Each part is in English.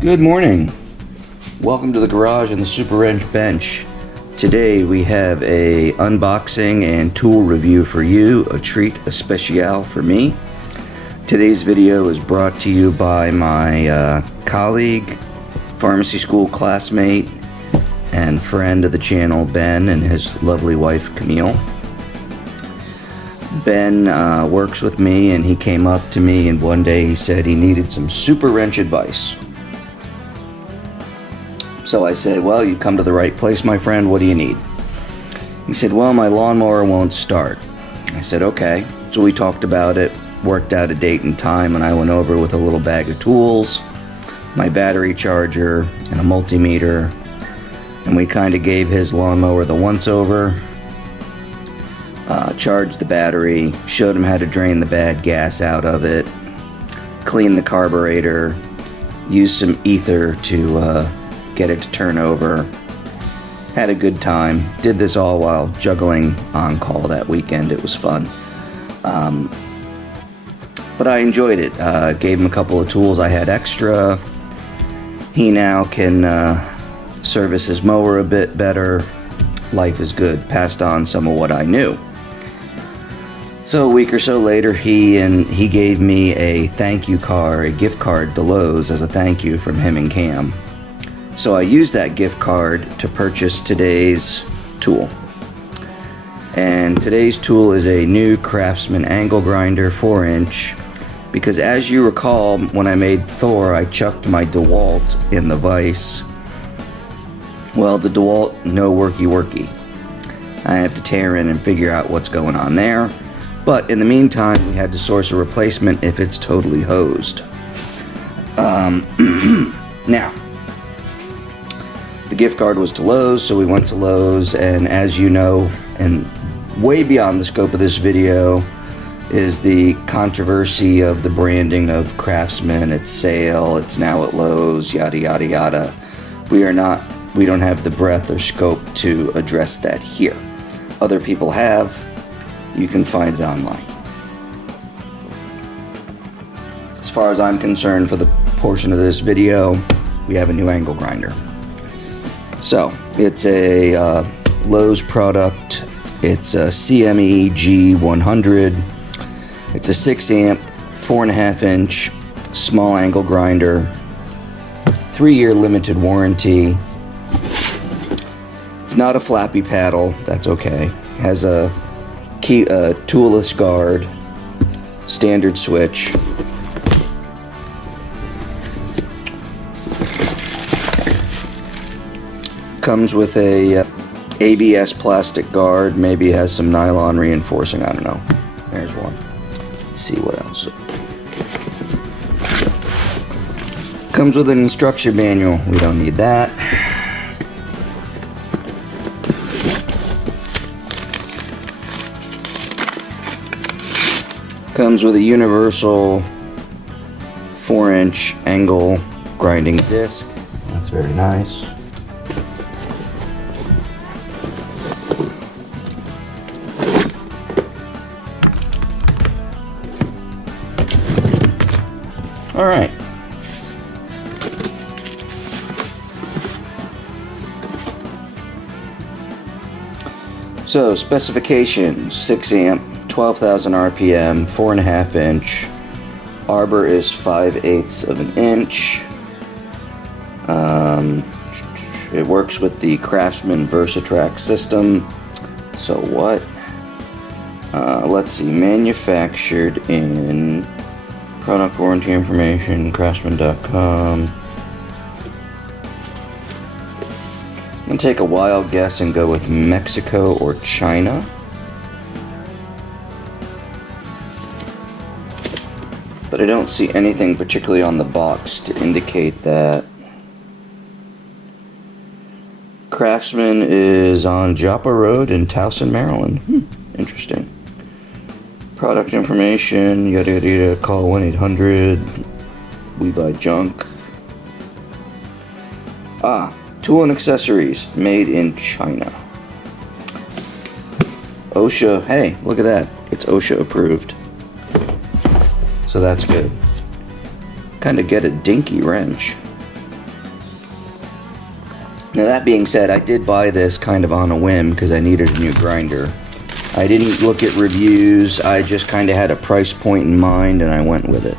Good morning. Welcome to the garage and the Super Wrench bench. Today we have a unboxing and tool review for you, a treat especial for me. Today's video is brought to you by my colleague, pharmacy school classmate, and friend of the channel, Ben, and his lovely wife, Camille. Ben works with me, and he came up to me and one day he said he needed some Super Wrench advice. So I said, well, you come to the right place, my friend. What do you need? He said, well, my lawnmower won't start. I said, okay. So we talked about it, worked out a date and time, and I went over with a little bag of tools, my battery charger, and a multimeter, and we kind of gave his lawnmower the once-over, charged the battery, showed him how to drain the bad gas out of it, clean the carburetor, used some ether to get it to turn over. Had a good time. Did this all while juggling on call that weekend. It was fun. But I enjoyed it. Gave him a couple of tools I had extra. He now can service his mower a bit better. Life is good. Passed on some of what I knew. So a week or so later, he gave me a thank you card, a gift card to Lowe's as a thank you from him and Cam. So I used that gift card to purchase today's tool. And today's tool is a new Craftsman angle grinder 4-inch, because as you recall, when I made Thor, I chucked my DeWalt in the vise. Well, the DeWalt, no worky. I have to tear in and figure out what's going on there. But in the meantime, we had to source a replacement if it's totally hosed. Now, the gift card was to Lowe's, so we went to Lowe's, and as you know, and way beyond the scope of this video, is the controversy of the branding of Craftsman. It's sale, it's now at Lowe's, yada yada yada. We don't have the breadth or scope to address that here. Other people have. You can find it online. As far as I'm concerned, for the portion of this video, we have a new angle grinder. So, it's a Lowe's product. It's a CME G100. It's a 6 amp, 4.5 inch small angle grinder. 3-year limited warranty. It's not a flappy paddle, that's okay. It has a toolless guard, standard switch. Comes with a ABS plastic guard. Maybe it has some nylon reinforcing. I don't know. There's one. Let's see what else. Comes with an instruction manual. We don't need that. Comes with a universal 4-inch angle grinding disc. That's very nice. All right. So specifications: 6 amp, 12,000 RPM, 4.5 inch. Arbor is 5/8 of an inch. It works with the Craftsman VersaTrack system. So what? Let's see. Manufactured in. Product warranty information, craftsman.com. I'm going to take a wild guess and go with Mexico or China. But I don't see anything particularly on the box to indicate that. Craftsman is on Joppa Road in Towson, Maryland. Interesting. Product information, yada yada yada, call 1-800, we buy junk. Tool and accessories, made in China. OSHA, hey, look at that, it's OSHA approved. So that's good. Kind of get a dinky wrench. Now that being said, I did buy this kind of on a whim because I needed a new grinder. I didn't look at reviews, I just kind of had a price point in mind and I went with it.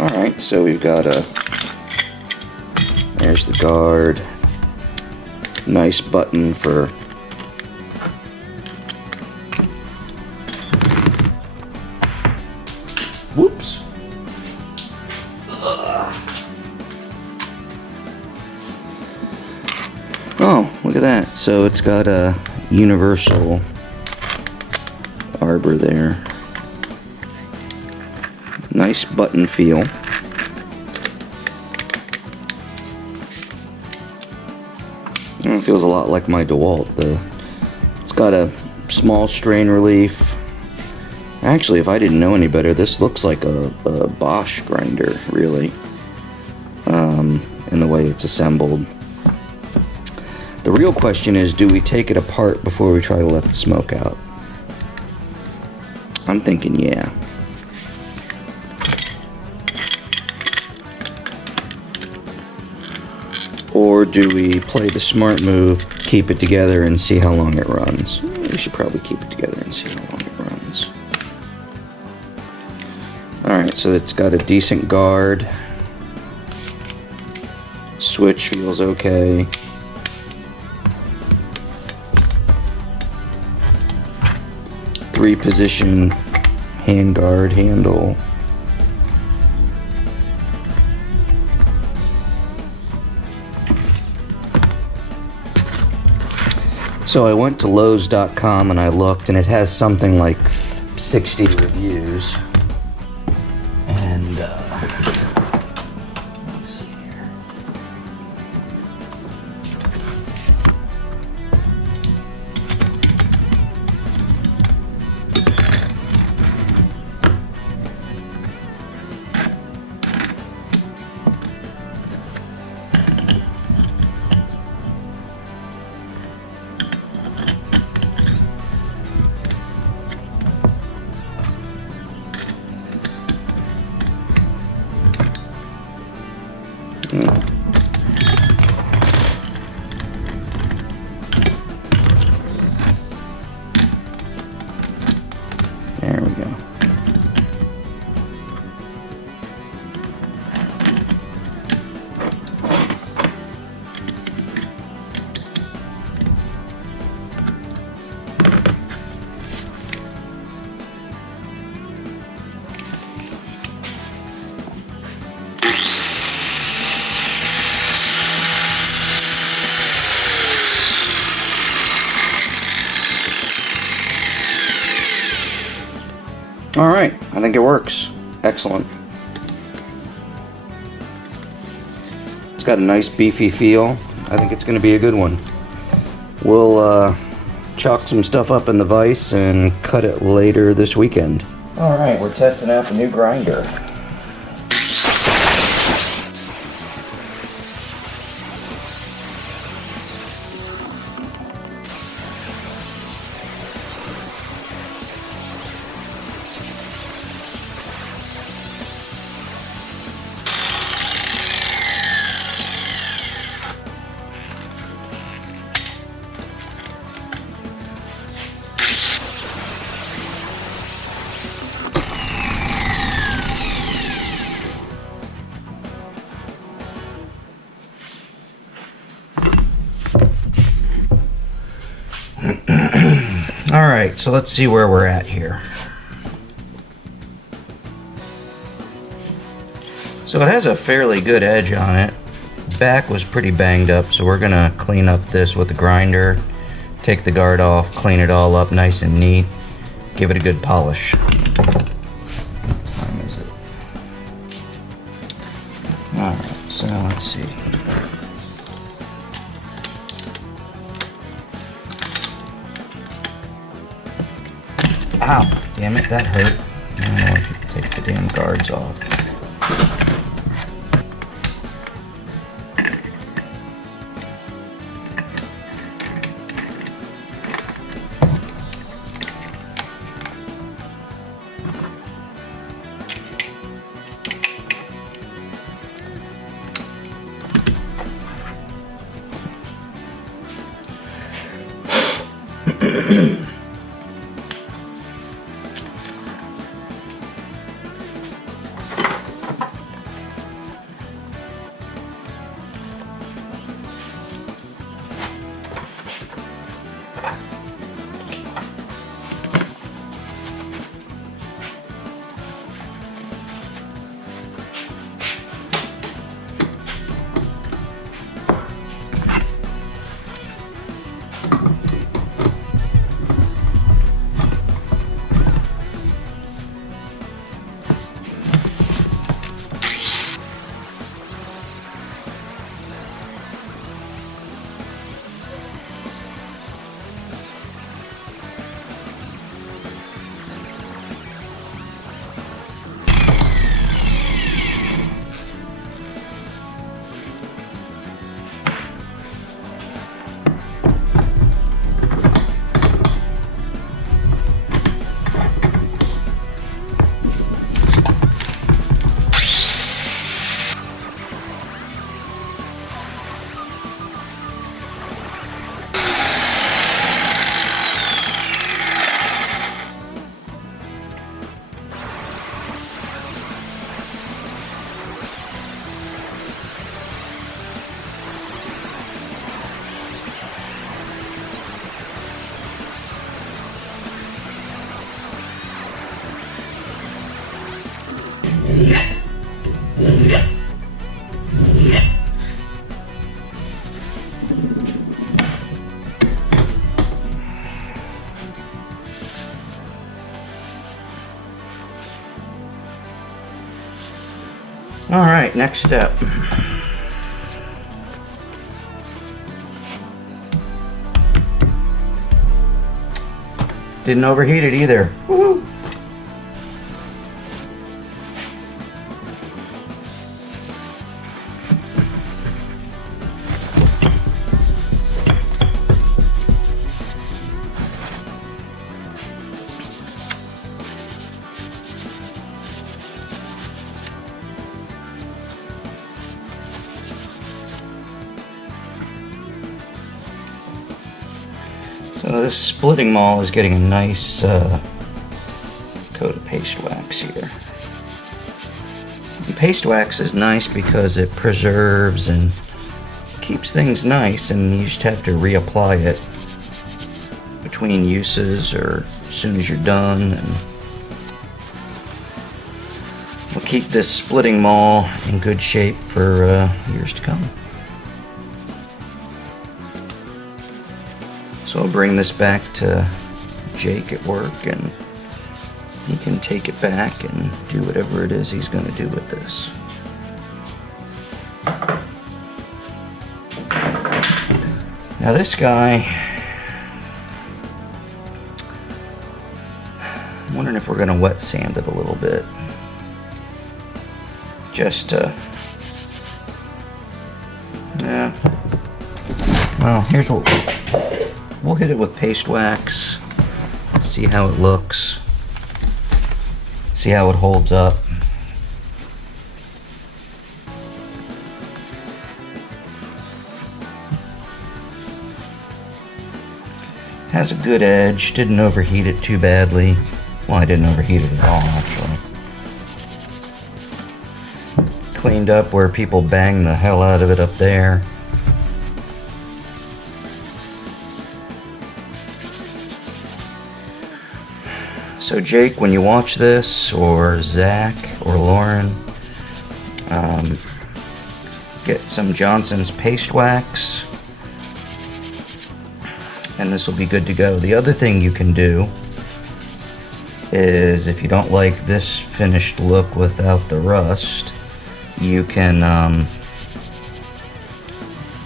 Alright, so we've got there's the guard. Nice button for whoops. Oh, look at that. So it's got a universal arbor there. Nice button feel. It feels a lot like my DeWalt. It's got a small strain relief. Actually, if I didn't know any better, this looks like a Bosch grinder, really, in the way it's assembled. The real question is, do we take it apart before we try to let the smoke out? I'm thinking yeah. Or do we play the smart move, keep it together, and see how long it runs? We should probably keep it together and see how long it runs. Alright, so it's got a decent guard. Switch feels okay. Three-position handguard handle. So I went to Lowe's.com and I looked, and it has something like 60 reviews. And let's see here. There we go. Alright, I think it works. Excellent. It's got a nice beefy feel. I think it's going to be a good one. We'll chalk some stuff up in the vise and cut it later this weekend. Alright, we're testing out the new grinder. Alright, so let's see where we're at here. So it has a fairly good edge on it. Back was pretty banged up, so we're gonna clean up this with the grinder, take the guard off, clean it all up nice and neat, give it a good polish. What time is it? Alright, so let's see. Ow, damn it, that hurt. Now I can take the damn guards off. Alright, next step. Didn't overheat it either. Woo-hoo. So this splitting maul is getting a nice coat of paste wax here. And paste wax is nice because it preserves and keeps things nice, and you just have to reapply it between uses or as soon as you're done. And we'll keep this splitting maul in good shape for years to come. So I'll bring this back to Jake at work, and he can take it back and do whatever it is he's going to do with this. Now this guy, I'm wondering if we're going to wet sand it a little bit. Just yeah. Well, here's what we'll hit it with paste wax, see how it looks, see how it holds up. Has a good edge, didn't overheat it too badly. Well, I didn't overheat it at all, actually. Cleaned up where people banged the hell out of it up there. So Jake, when you watch this, or Zach, or Lauren, get some Johnson's paste wax, and this will be good to go. The other thing you can do is, if you don't like this finished look without the rust, you can,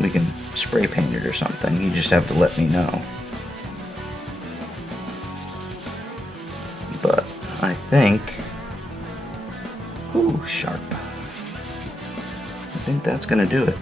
we can spray paint it or something. You just have to let me know. But I think, ooh, sharp. I think that's gonna do it.